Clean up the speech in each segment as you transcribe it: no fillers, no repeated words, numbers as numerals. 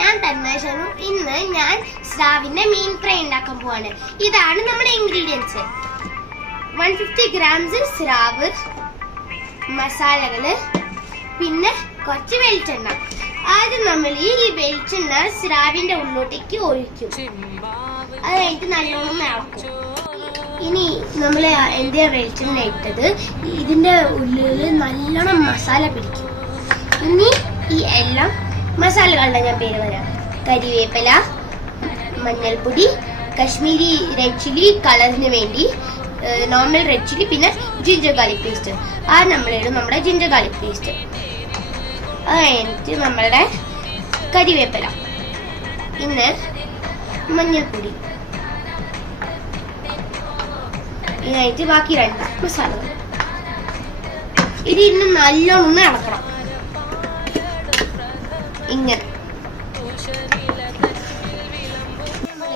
ഞാൻ തന്മേഷനും. ഇന്ന് ഞാൻ സ്രാവിന്റെ മീൻ ഫ്രൈ ഉണ്ടാക്കാൻ പോവാണ്. ഇതാണ് നമ്മുടെ ഇൻഗ്രീഡിയൻസ്. 150 ഗ്രാംസ് സ്രാവ്, മസാലകള്, പിന്നെ കുറച്ച് വെളിച്ചെണ്ണ. ആദ്യം നമ്മൾ ഈ വെളിച്ചെണ്ണ സ്രാവിന്റെ ഉള്ളിലോട്ടേക്ക് ഒഴിക്കും. അത് കഴിഞ്ഞിട്ട് നല്ലോണം ഇളക്കും. ഇനി നമ്മൾ എൻ്റെ വെളിച്ചെണ്ണ ഇട്ടത് ഇതിന്റെ ഉള്ളിൽ നല്ലോണം മസാല പിടിക്കും. ഇനി ഈ എല്ലാം മസാലകളുടെ ഞാൻ പേര് പറയാം. കരിവേപ്പില, മഞ്ഞൾപ്പൊടി, കശ്മീരി റെഡ് ചില്ലി കളറിന് വേണ്ടി, നോർമൽ റെഡ് ചില്ലി, പിന്നെ ജിഞ്ചർ ഗാർലിക് പേസ്റ്റ്. ആ നമ്മളിടും നമ്മുടെ ജിഞ്ചർ ഗാർലിക് പേസ്റ്റ്. അത് കഴിഞ്ഞിട്ട് നമ്മളുടെ കരിവേപ്പില, പിന്നെ മഞ്ഞൾപ്പൊടി, ഇതായിട്ട് ബാക്കി രണ്ട് മസാലകൾ. ഇത് ഇന്ന് നല്ലോണം ഇളക്കണം. ഇങ്ങനെ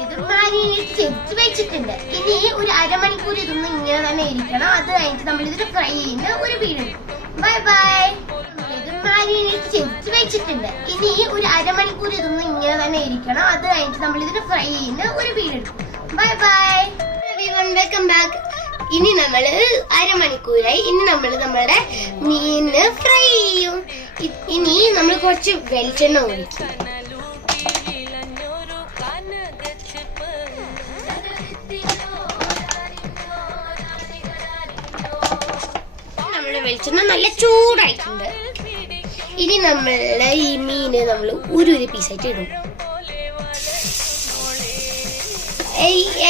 ഇത് മാരിനേറ്റ് ചെയ്ത് വെച്ചിട്ടുണ്ട്. ഇനി ഒരു അരമണിക്കൂർ ഇതൊന്നും ഇങ്ങനെ തന്നെ ഇരിക്കണം. അത് കഴിഞ്ഞിട്ട് നമ്മൾ ഇതിന് ഫ്രൈ ചെയ്യുന്ന ഒരു വീഡിയോ. Bye bye. ഇത് മാരിനേറ്റ് ചെയ്ത് വെച്ചിട്ടുണ്ട്. ഇനി ഒരു അരമണിക്കൂർ ഇതൊന്നും ഇങ്ങനെ തന്നെ ഇരിക്കണം. അത് കഴിഞ്ഞിട്ട് നമ്മൾ ഇതിന് ഫ്രൈ ചെയ്യുന്ന ഒരു video. Bye bye. Welcome back. ഇനി നമ്മൾ അരമണിക്കൂറായി. ഇനി നമ്മൾ നമ്മുടെ മീന് ഫ്രൈ ചെയ്യും. ഇനി നമ്മൾ കുറച്ച് വെളിച്ചെണ്ണ ഒഴിക്കും. നമ്മുടെ വെളിച്ചെണ്ണ നല്ല ചൂടായിട്ടുണ്ട്. ഇനി നമ്മളുടെ ഈ മീന് നമ്മൾ ഒരു പീസായിട്ട് ഇടും.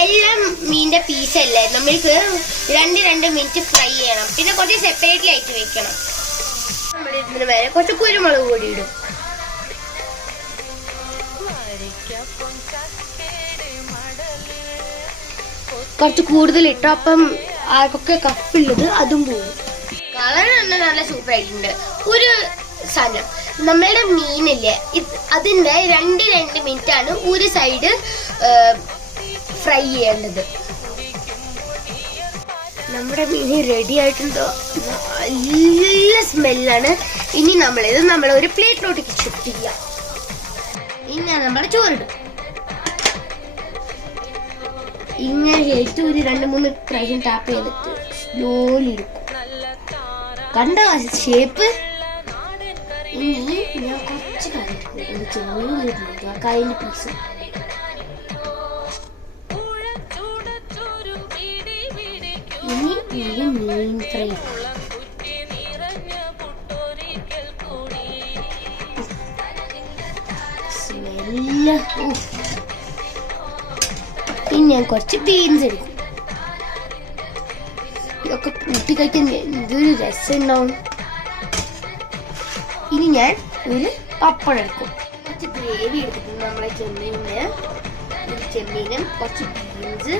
എല്ലാം മീനിന്റെ പീസല്ലേ, നമ്മൾക്ക് 2 മിനിറ്റ് ഫ്രൈ ചെയ്യണം. പിന്നെ കുറച്ച് സെപ്പറേറ്റ്ലി ആയിട്ട് വെക്കണം. നമ്മൾ ഇതിന് മേലെ കുറച്ച് കുരുമുളക് പൊടി ഇടും. കുറച്ച് കൂടുതൽ ഇട്ടോ, അപ്പം ആർക്കൊക്കെ കപ്പുള്ളത് അതും പോകും. കളർ നല്ല സൂപ്പർ ആയിട്ടുണ്ട്. ഒരു സാധനം, നമ്മളുടെ മീനില്ലേ, അതിന്റെ 2 മിനിറ്റ് ആണ് ഒരു സൈഡ് ഫ്രൈ ചെയ്യേണ്ടത്. നമ്മുടെ മീൻ റെഡി ആയിട്ടുണ്ടോ? നല്ല സ്മെല്ലാണ്. ഇനി നമ്മൾ ഒരു പ്ലേറ്റിലോട്ടേക്ക് ഷിഫ്റ്റ് ചെയ്യാം. ഇങ്ങനെ നമ്മുടെ ചോറിടും. ഇങ്ങനെ ചെയ്തിട്ട് ഒരു 2-3 പ്രാവശ്യം ടാപ്പ് ചെയ്തിട്ട് സ്ലോലി എടുക്കും. കണ്ട ഷേപ്പ്. ഇനി ഞാൻ കുറച്ച് കറിയിന്റെ പീസ് മീൻ ഫ്രൈ. സ്മെല്ല്. ഇനി ഞാൻ കുറച്ച് ബീൻസ് എടുക്കും. ഇതൊക്കെ കൂട്ടി കഴിക്കാൻ എന്തൊരു രസം ഉണ്ടാവും. ഇനി ഞാൻ ഒരു പപ്പടം എടുക്കും. കുറച്ച് ഗ്രേവി എടുത്തിട്ടുണ്ട്. നമ്മളെ ചെമ്മീനും കുറച്ച് ബീൻസ്,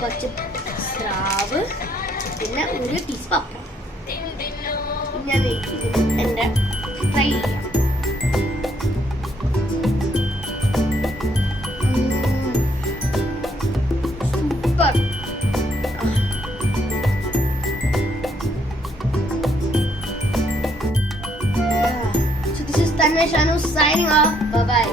കുറച്ച് സ്രാവ്, പിന്നെ ഒരു പീസ് പപ്പടം. ഞാൻ എൻ്റെ ഫ്രൈ ചെയ്യാം. Super. So this is Tanmay Shanu signing off. Bye bye.